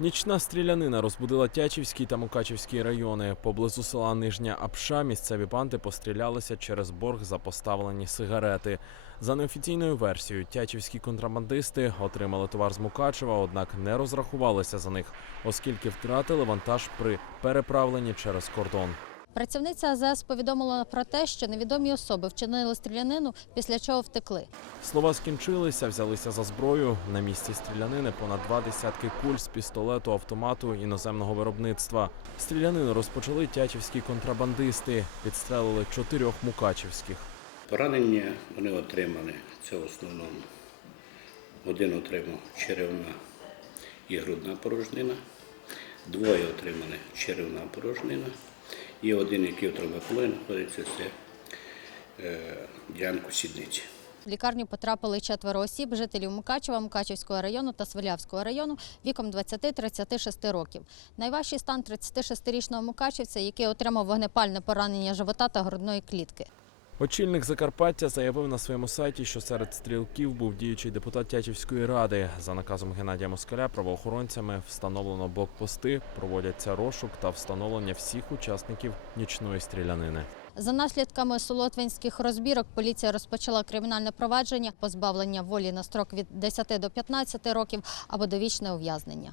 Нічна стрілянина розбудила Тячівський та Мукачівський райони. Поблизу села Нижня Апша місцеві банди пострілялися через борг за поставлені сигарети. За неофіційною версією, тячівські контрабандисти отримали товар з Мукачева, однак не розрахувалися за них, оскільки втратили вантаж при переправленні через кордон. Працівниця АЗС повідомила про те, що невідомі особи вчинили стрілянину, після чого втекли. Слова скінчилися, взялися за зброю. На місці стрілянини понад два десятки куль з пістолету, автомату іноземного виробництва. Стрілянину розпочали тячівські контрабандисти, підстрелили чотирьох мукачівських. Поранення вони отримали. Це в основному один отримав черевна і грудна порожнина, двоє отримали черевна порожнина, і один, який отримав половину, знаходиться, це е, ділянку сідниці. В лікарню потрапили четверо осіб, жителів Мукачева, Мукачівського району та Свилявського району віком 20-36 років. Найважчий стан 36-річного мукачівця, який отримав вогнепальне поранення живота та грудної клітки. Очільник Закарпаття заявив на своєму сайті, що серед стрілків був діючий депутат Тячівської ради. За наказом Геннадія Москаля правоохоронцями встановлено блокпости, проводяться розшук та встановлення всіх учасників нічної стрілянини. За наслідками солотвинських розбірок поліція розпочала кримінальне провадження позбавлення волі на строк від 10 до 15 років або довічне ув'язнення.